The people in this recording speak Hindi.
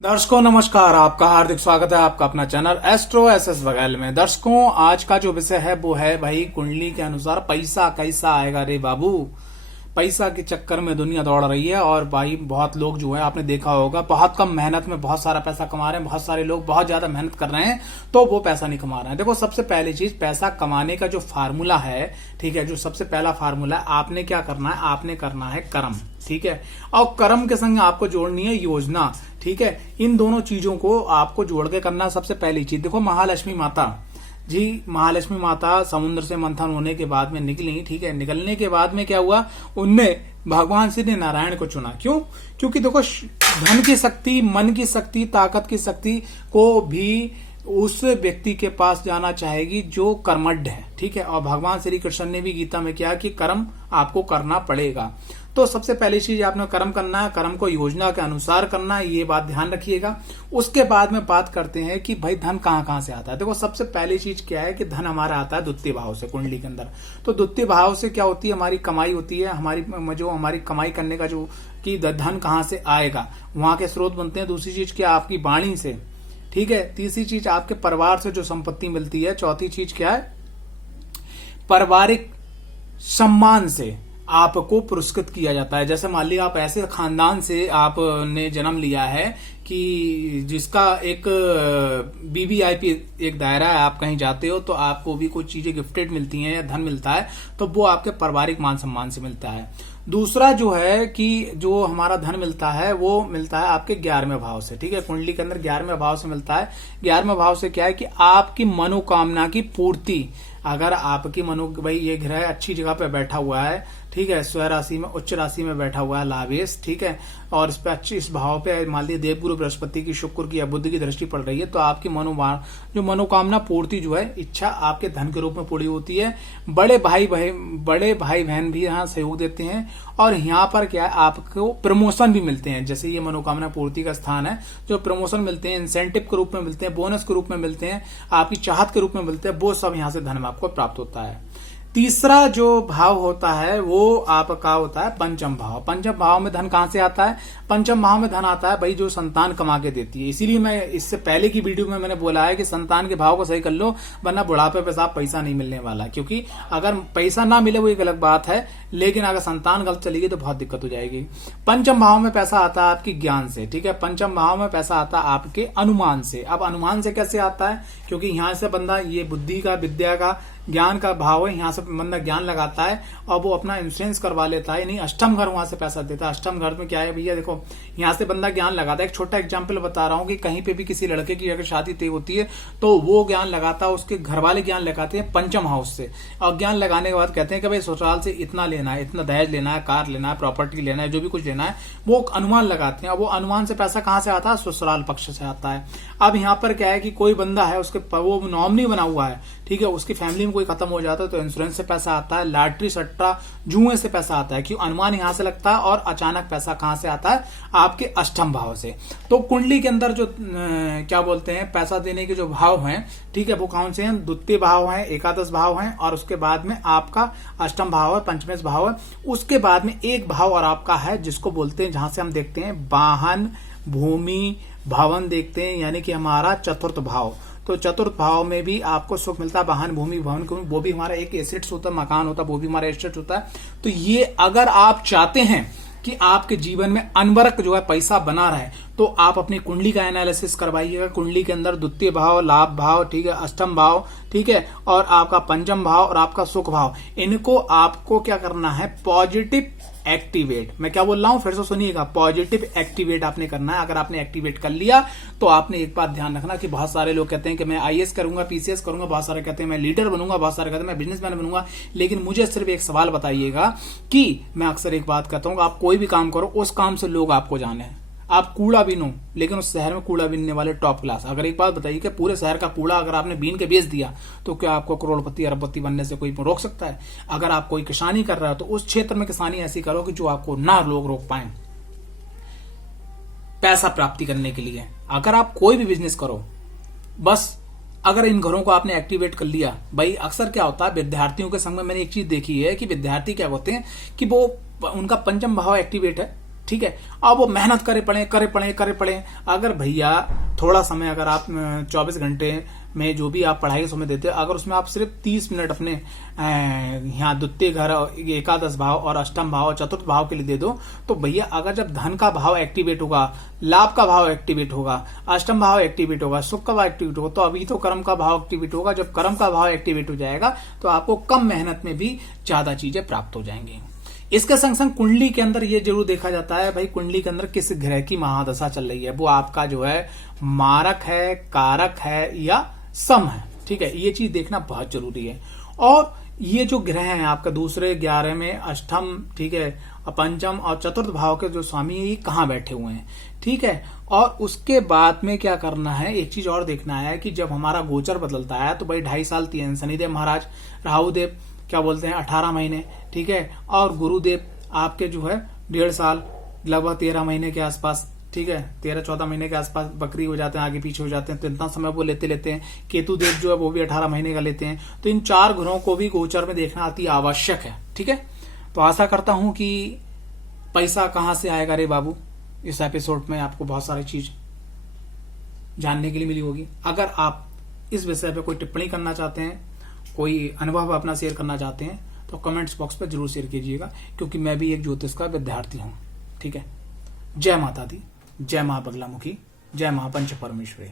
दर्शकों नमस्कार, आपका हार्दिक स्वागत है आपका अपना चैनल एस्ट्रो एसएस बघेल में। दर्शकों आज का जो विषय है वो है भाई कुंडली के अनुसार पैसा कैसा आएगा रे बाबू। पैसा के चक्कर में दुनिया दौड़ रही है और भाई बहुत लोग जो है आपने देखा होगा बहुत कम मेहनत में बहुत सारा पैसा कमा रहे हैं। बहुत सारे लोग बहुत ज्यादा मेहनत कर रहे हैं तो वो पैसा नहीं कमा रहे हैं। देखो सबसे पहली चीज, पैसा कमाने का जो फार्मूला है, ठीक है, जो सबसे पहला फार्मूला है, आपने क्या करना है, आपने करना है कर्म, ठीक है, और कर्म के संग आपको जोड़नी है योजना, ठीक है। इन दोनों चीजों को आपको जोड़ के करना सबसे पहली चीज। देखो महालक्ष्मी माता जी, महालक्ष्मी माता समुद्र से मंथन होने के बाद में निकली, ठीक है। निकलने के बाद में क्या हुआ, उनने भगवान श्री नारायण को चुना। क्यों? क्योंकि देखो धन की शक्ति, मन की शक्ति, ताकत की शक्ति को भी उस व्यक्ति के पास जाना चाहेगी जो कर्मठ है, ठीक है। और भगवान श्री कृष्ण ने भी गीता में किया कि कर्म आपको करना पड़ेगा। तो सबसे पहली चीज आपने कर्म करना है, कर्म को योजना के अनुसार करना है, ये बात ध्यान रखिएगा। उसके बाद में बात करते हैं कि भाई धन कहाँ कहाँ से आता है। देखो सबसे पहली चीज क्या है कि धन हमारा आता है द्वितीय भाव से कुंडली के अंदर। तो द्वितीय भाव से क्या होती है, हमारी कमाई होती है, हमारी कमाई करने का जो कि धन कहाँ से आएगा, वहां के स्रोत बनते हैं। दूसरी चीज क्या, आपकी वाणी से, ठीक है। तीसरी चीज आपके परिवार से जो संपत्ति मिलती है। चौथी चीज क्या है, पारिवारिक सम्मान से आपको पुरस्कृत किया जाता है। जैसे मान लीजिए आप ऐसे खानदान से आपने जन्म लिया है कि जिसका एक बीबीआईपी एक दायरा है, आप कहीं जाते हो तो आपको भी कुछ चीजें गिफ्टेड मिलती हैं या धन मिलता है, तो वो आपके पारिवारिक मान सम्मान से मिलता है। दूसरा जो है कि जो हमारा धन मिलता है वो मिलता है आपके 11वें भाव से, ठीक है। कुंडली के अंदर 11वें भाव से मिलता है। 11वें भाव से क्या है कि आपकी मनोकामना की पूर्ति, अगर आपकी भाई ये ग्रह अच्छी जगह पे बैठा हुआ है, ठीक है, स्व राशि में, उच्च राशि में बैठा हुआ है लाभेश, ठीक है, और इस पे अच्छी इस भाव पे मान लीजिए देवगुरु बृहस्पति की, शुक्र की या बुध की दृष्टि पड़ रही है, तो आपकी जो मनोकामना पूर्ति जो है, इच्छा आपके धन के रूप में पूरी होती है। बड़े भाई बहन भी यहाँ सहयोग देते हैं और यहाँ पर क्या है, आपको प्रमोशन भी मिलते हैं। जैसे ये मनोकामना पूर्ति का स्थान है, जो प्रमोशन मिलते हैं, इंसेंटिव के रूप में मिलते हैं, बोनस के रूप में मिलते हैं, आपकी चाहत के रूप में मिलते हैं, वो सब यहाँ से धन आपको प्राप्त होता है। तीसरा जो भाव होता है वो आपका होता है पंचम भाव। पंचम भाव में धन कहां से आता है, पंचम भाव में धन आता है भाई जो संतान कमा के देती है। इसीलिए मैं इससे पहले की वीडियो में मैंने बोला है कि संतान के भाव को सही कर लो, वरना बुढ़ापे पे साहब पैसा नहीं मिलने वाला। क्योंकि अगर पैसा ना मिले वो एक अलग बात है, लेकिन अगर संतान गलत चलेगी तो बहुत दिक्कत हो जाएगी। पंचम भाव में पैसा आता है आपकी ज्ञान से, ठीक है। पंचम भाव में पैसा आता है आपके अनुमान से। अब अनुमान से कैसे आता है, क्योंकि यहां से बंदा, ये बुद्धि का, विद्या का, ज्ञान का भाव है, यहाँ से बंदा ज्ञान लगाता है और वो अपना इंश्योरेंस करवा लेता है, नहीं अष्टम घर वहां से पैसा देता है। अष्टम घर में क्या है भैया, देखो यहाँ से बंदा ज्ञान लगाता है। एक छोटा एग्जांपल बता रहा हूँ कि कहीं पे भी किसी लड़के की अगर शादी तय होती है तो वो ज्ञान लगाता है, उसके घर वाले ज्ञान लगाते हैं पंचम हाउस से, और ज्ञान लगाने के बाद कहते हैं कि भाई ससुराल से इतना लेना है, इतना दहेज लेना है, कार लेना है, प्रॉपर्टी लेना है, जो भी कुछ लेना है, वो अनुमान लगाते हैं। और वो अनुमान से पैसा कहाँ से आता है, ससुराल पक्ष से आता है। अब यहाँ पर क्या है कि कोई बंदा है, उसके वो नॉमिनी बना हुआ है, ठीक है, उसकी फैमिली में कोई खत्म हो जाता है तो इंश्योरेंस से पैसा आता है, लॉटरी सट्टा जुए से पैसा आता है। क्यों, अनुमान यहां से लगता है। और अचानक पैसा कहां से आता है, आपके अष्टम भाव से। तो कुंडली के अंदर जो क्या बोलते हैं, पैसा देने के जो भाव हैं, ठीक है, वो कौन से हैं, द्वितीय भाव है, एकादश भाव है, और उसके बाद में आपका अष्टम भाव है, पंचमेश भाव है। उसके बाद में एक भाव और आपका है जिसको बोलते हैं, जहां से हम देखते हैं वाहन, भूमि, भवन देखते हैं, यानी कि हमारा चतुर्थ भाव। तो चतुर्थ भाव में भी आपको सुख मिलता है, वाहन, भूमि, भवन, वो भी हमारा एक एसेट्स होता है, मकान होता है, वो भी हमारा एसेट होता है। तो ये अगर आप चाहते हैं कि आपके जीवन में अनवरत जो है पैसा बना रहे, तो आप अपनी कुंडली का एनालिसिस करवाइएगा। कुंडली के अंदर द्वितीय भाव, लाभ भाव, ठीक है, अष्टम भाव, ठीक है, और आपका पंचम भाव और आपका सुख भाव, इनको आपको क्या करना है, पॉजिटिव एक्टिवेट। मैं क्या बोल रहा हूं, फिर से सुनिएगा, पॉजिटिव एक्टिवेट आपने करना है। अगर आपने एक्टिवेट कर लिया तो आपने एक बात ध्यान रखना कि बहुत सारे लोग कहते हैं कि मैं आईएएस करूंगा, पीसीएस करूंगा, बहुत सारे कहते हैं मैं लीडर बनूंगा, बहुत सारे कहते हैं मैं बिजनेसमैन बनूंगा। लेकिन मुझे सिर्फ एक सवाल बताइएगा कि मैं अक्सर एक बात कहता हूं, आप कोई भी काम करो, उस काम से लोग आपको जाने। आप कूड़ा बीनो, लेकिन उस शहर में कूड़ा बीनने वाले टॉप क्लास। अगर एक बात बताइए कि पूरे शहर का कूड़ा अगर आपने बीन के बेच दिया तो क्या आपको करोड़पति अरबपति बनने से कोई रोक सकता है? अगर आप कोई किसानी कर रहा है तो उस क्षेत्र में किसानी ऐसी करो कि जो आपको ना लोग रोक पाए पैसा प्राप्ति करने के लिए। अगर आप कोई भी बिजनेस करो, बस अगर इन घरों को आपने एक्टिवेट कर लिया, भाई अक्सर क्या होता है विद्यार्थियों के संग में मैंने एक चीज देखी है कि विद्यार्थी क्या होते हैं कि वो उनका पंचम भाव एक्टिवेट है, ठीक है। अब वो मेहनत करे पड़े। अगर भैया थोड़ा समय, अगर आप 24 घंटे में जो भी आप पढ़ाई का समय देते हो, अगर उसमें आप सिर्फ 30 मिनट अपने यहाँ द्वितीय घर, एकादश भाव और अष्टम भाव और चतुर्थ भाव के लिए दे दो, तो भैया अगर जब धन का भाव एक्टिवेट होगा, लाभ का भाव एक्टिवेट होगा, अष्टम भाव एक्टिवेट होगा, सुख का भाव एक्टिवेट होगा, तो अभी तो कर्म का भाव एक्टिवेट होगा। जब कर्म का भाव एक्टिवेट हो जाएगा तो आपको कम मेहनत में भी ज्यादा चीजें प्राप्त हो जाएंगी। इसके संग संग कुंडली के अंदर ये जरूर देखा जाता है भाई, कुंडली के अंदर किस ग्रह की महादशा चल रही है, वो आपका जो है मारक है, कारक है या सम है, ठीक है। ये चीज देखना बहुत जरूरी है। और ये जो ग्रह हैं आपका दूसरे 11 में अष्टम, ठीक है, पंचम और चतुर्थ भाव के जो स्वामी है ये कहाँ बैठे हुए हैं, ठीक है। और उसके बाद में क्या करना है, एक चीज और देखना है कि जब हमारा गोचर बदलता है तो भाई 2.5 साल शनिदेव महाराज, राहुदेव क्या बोलते हैं 18 महीने, ठीक है, और गुरुदेव आपके जो है 1.5 साल, लगभग 13 महीने के आसपास, ठीक है, 13-14 महीने के आसपास बकरी हो जाते हैं, आगे पीछे हो जाते हैं, तो इतना समय वो लेते हैं। केतु देव जो है वो भी 18 महीने का लेते हैं। तो इन 4 ग्रहों को भी गोचर में देखना अति आवश्यक है, ठीक है। तो आशा करता हूं कि पैसा कहां से आएगा रे बाबू, इस एपिसोड में आपको बहुत सारी चीज जानने के लिए मिली होगी। अगर आप इस विषय पे कोई टिप्पणी करना चाहते हैं, कोई अनुभव अपना शेयर करना चाहते हैं, तो कमेंट्स बॉक्स पर जरूर शेयर कीजिएगा, क्योंकि मैं भी एक ज्योतिष का विद्यार्थी हूं, ठीक है। जय माता दी, जय मां बगलामुखी, जय मां पंच परमेश्वरी।